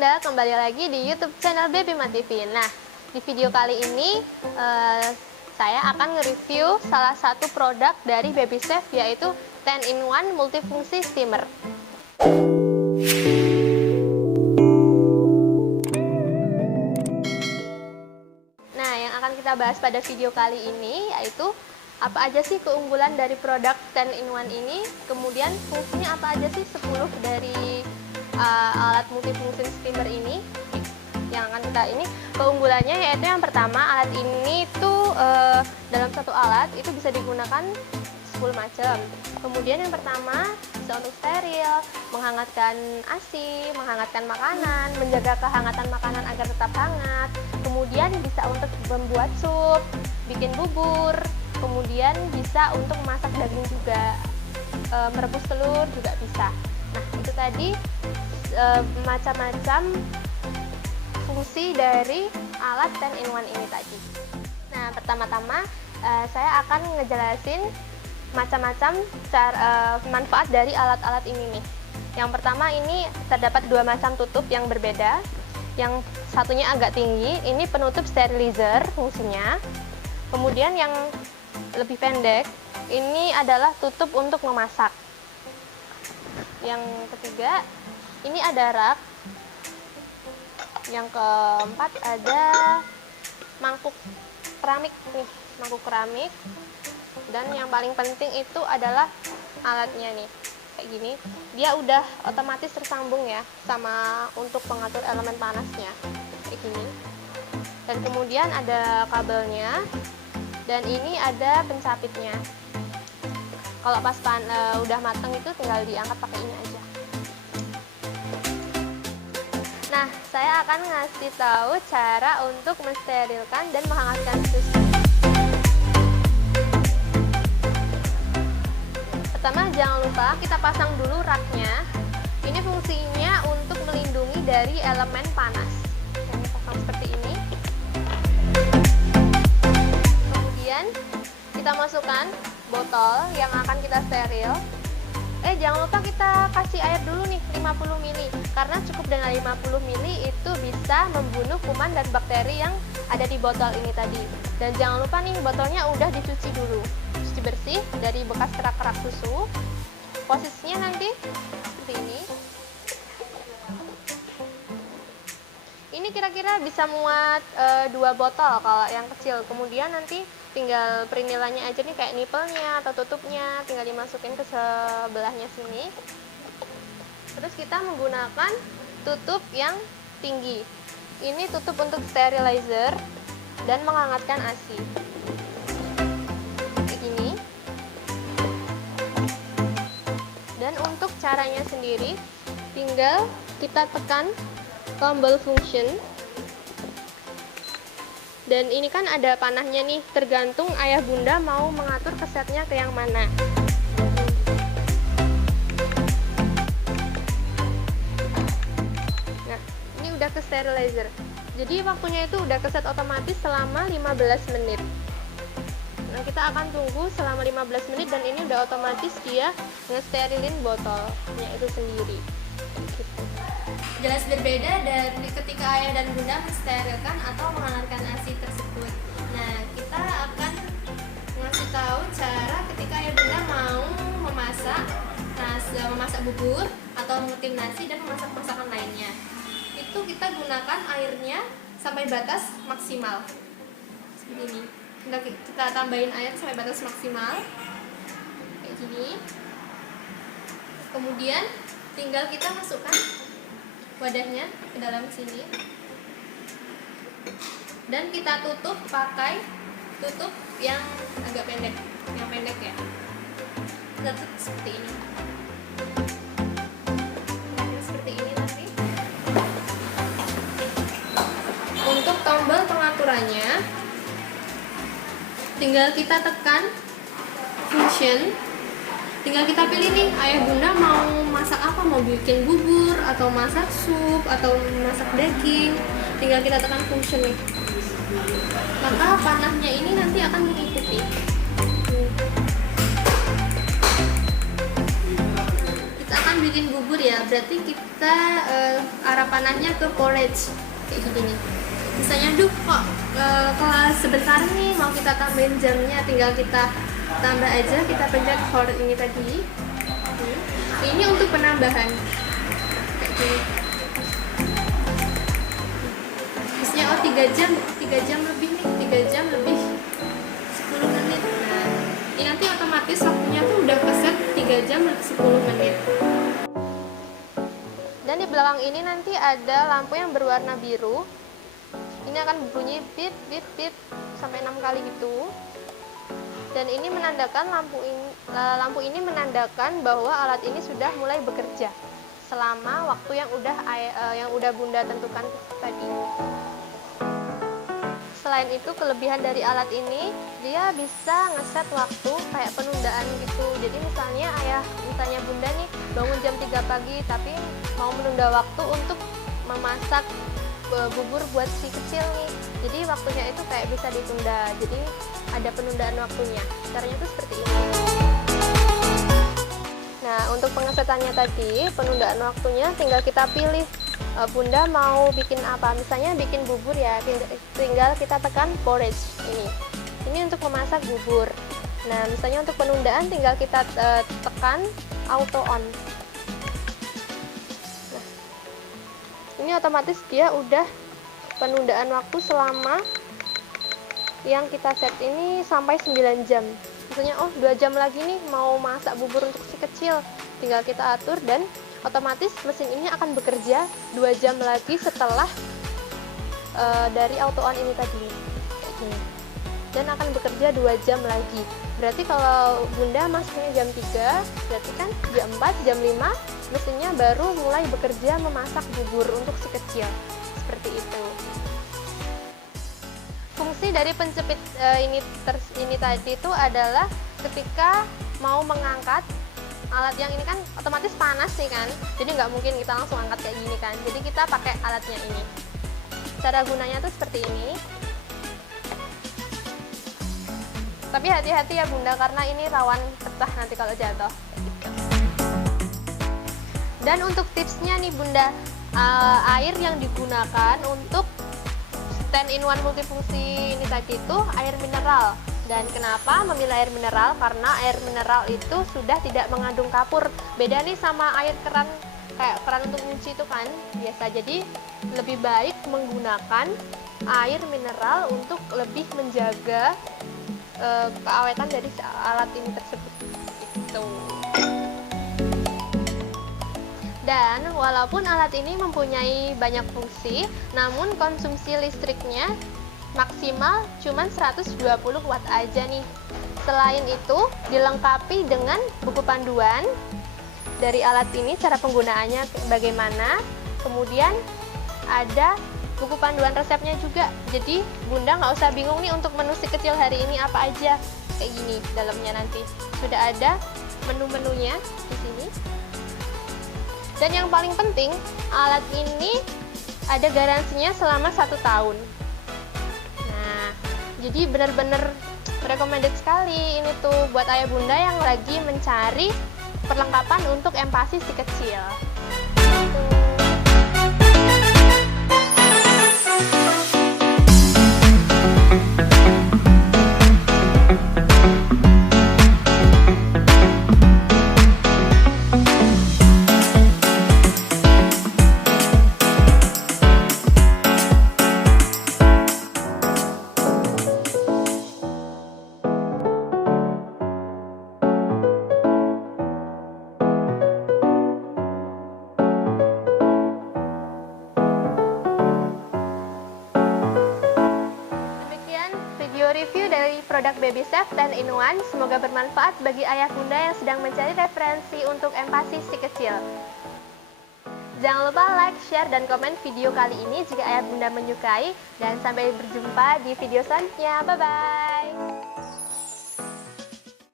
Anda kembali lagi di YouTube channel Baby Ma TV. Nah, di video kali ini saya akan nge-review salah satu produk dari Baby Chef, yaitu 10-in-1 multifungsi steamer. Nah, yang akan kita bahas pada video kali ini yaitu apa aja sih keunggulan dari produk 10-in-1 ini, kemudian fungsinya apa aja sih 10 dari alat multifungsi steamer ini. Yang akan kita ini keunggulannya yaitu yang pertama, alat ini tuh dalam satu alat itu bisa digunakan 10 macam. Kemudian yang pertama bisa untuk steril, menghangatkan ASI, menghangatkan makanan, menjaga kehangatan makanan agar tetap hangat. Kemudian bisa untuk membuat sup, bikin bubur, kemudian bisa untuk masak daging juga, merebus telur juga bisa. Nah, itu tadi macam-macam fungsi dari alat 10-in-1 ini tadi. Nah, pertama-tama saya akan ngejelasin macam-macam manfaat dari alat-alat ini nih. Yang pertama, ini terdapat dua macam tutup yang berbeda. Yang satunya agak tinggi, ini penutup sterilizer fungsinya. Kemudian yang lebih pendek, ini adalah tutup untuk memasak. Yang ketiga, ini ada rak. Yang keempat ada mangkuk keramik nih, mangkuk keramik. Dan yang paling penting itu adalah alatnya nih, kayak gini. Dia udah otomatis tersambung ya sama untuk pengatur elemen panasnya, kayak gini. Dan kemudian ada kabelnya. Dan ini ada pencapitnya. Kalau pas udah mateng itu tinggal diangkat pakai ini aja. Nah, saya akan ngasih tahu cara untuk mensterilkan dan menghangatkan susu. Pertama, jangan lupa kita pasang dulu raknya. Ini fungsinya untuk melindungi dari elemen panas. Ini pasang seperti ini. Kemudian kita masukkan botol yang akan kita steril. Jangan lupa kita kasih air dulu nih 50 ml, karena cukup dengan 50 ml itu bisa membunuh kuman dan bakteri yang ada di botol ini tadi. Dan jangan lupa nih, botolnya udah dicuci dulu, cuci bersih dari bekas kerak-kerak susu. Posisinya nanti seperti ini. Ini kira-kira bisa muat 2 botol kalau yang kecil. Kemudian nanti tinggal perintilannya aja nih, kayak nipelnya atau tutupnya tinggal dimasukin ke sebelahnya sini. Terus kita menggunakan tutup yang tinggi. Ini tutup untuk sterilizer dan menghangatkan ASI. Kayak gini. Dan untuk caranya sendiri, tinggal kita tekan tombol function. Dan ini kan ada panahnya nih, tergantung ayah bunda mau mengatur kesetnya ke yang mana. Nah, ini udah ke sterilizer. Jadi waktunya itu udah keset otomatis selama 15 menit. Nah, kita akan tunggu selama 15 menit dan ini udah otomatis dia nge-sterilin botolnya itu sendiri. Gitu. Jelas berbeda dari ketika ayah dan bunda mensterilkan atau menghangatkan ASI tersebut. Nah, kita akan ngasih tahu cara ketika ayah bunda mau memasak memasak bubur atau mengutim nasi dan memasak masakan lainnya. Itu kita gunakan airnya sampai batas maksimal. Seperti ini. Kita tambahin air sampai batas maksimal. Kayak gini. Kemudian tinggal kita masukkan wadahnya ke dalam sini dan kita tutup pakai tutup yang agak pendek, ya. Kita tutup seperti ini. Seperti ini nanti. Untuk tombol pengaturannya, tinggal kita tekan function. Tinggal kita pilih nih, ayah bunda mau masak apa, mau bikin bubur atau masak sup atau masak daging. Tinggal kita tekan function nih, maka panahnya ini nanti akan mengikuti. Kita akan akan bikin bubur ya, berarti kita arah panahnya ke porridge kayak gini nih. Misalnya, duh kok kelas sebentar nih, mau kita tambahin jamnya, tinggal kita tambah aja, kita pencet hot ini tadi. Ini untuk penambahan kayak gini. Misalnya 3 jam lebih nih, 3 jam lebih 10 menit. Nah, ini nanti otomatis waktunya tuh udah keset 3 jam lebih 10 menit. Dan di belakang ini nanti ada lampu yang berwarna biru. Ini akan berbunyi bip bip bip sampai 6 kali gitu. Dan ini menandakan lampu ini menandakan bahwa alat ini sudah mulai bekerja selama waktu yang udah Bunda tentukan tadi. Selain itu, kelebihan dari alat ini, dia bisa ngeset waktu kayak penundaan gitu. Jadi misalnya Bunda nih bangun jam 3 pagi tapi mau menunda waktu untuk memasak bubur buat si kecil nih. Jadi waktunya itu kayak bisa ditunda. Jadi ada penundaan waktunya. Caranya itu seperti ini. Nah, untuk pengesetannya tadi, penundaan waktunya tinggal kita pilih Bunda mau bikin apa. Misalnya bikin bubur ya, tinggal kita tekan porridge ini. Ini untuk memasak bubur. Nah, misalnya untuk penundaan tinggal kita tekan auto on. Nah, ini otomatis dia udah penundaan waktu selama yang kita set ini sampai 9 jam. Misalnya, 2 jam lagi nih mau masak bubur untuk si kecil, tinggal kita atur dan otomatis mesin ini akan bekerja 2 jam lagi setelah dari auto on ini tadi. Dan akan bekerja 2 jam lagi. Berarti kalau Bunda masuknya jam 3, berarti kan jam 4, jam 5 mesinnya baru mulai bekerja memasak bubur untuk si kecil. Seperti itu. Fungsi dari penjepit ini tadi itu adalah ketika mau mengangkat alat yang ini kan otomatis panas nih kan, jadi nggak mungkin kita langsung angkat kayak gini kan, jadi kita pakai alatnya ini. Cara gunanya tuh seperti ini. Tapi hati-hati ya Bunda, karena ini rawan pecah nanti kalau jatuh. Dan untuk tipsnya nih Bunda, air yang digunakan untuk stand in one multifungsi ini tadi itu air mineral. Dan kenapa memilih air mineral? Karena air mineral itu sudah tidak mengandung kapur. Beda nih sama air keran, kayak keran untuk nyuci itu kan biasa. Jadi lebih baik menggunakan air mineral untuk lebih menjaga keawetan dari alat ini tersebut. Gitu. Dan walaupun alat ini mempunyai banyak fungsi, namun konsumsi listriknya maksimal cuma 120 watt aja nih. Selain itu, dilengkapi dengan buku panduan dari alat ini, cara penggunaannya bagaimana. Kemudian ada buku panduan resepnya juga. Jadi Bunda nggak usah bingung nih untuk menu si kecil hari ini apa aja. Kayak gini dalamnya nanti sudah ada menu-menunya di sini. Dan yang paling penting, alat ini ada garansinya selama 1 tahun. Nah, jadi benar-benar recommended sekali ini tuh buat ayah bunda yang lagi mencari perlengkapan untuk empasi si kecil. Review dari produk Baby Chef 10-in-1, semoga bermanfaat bagi ayah bunda yang sedang mencari referensi untuk empasi si kecil. Jangan lupa like, share, dan komen video kali ini jika ayah bunda menyukai, dan sampai berjumpa di video selanjutnya. Bye-bye!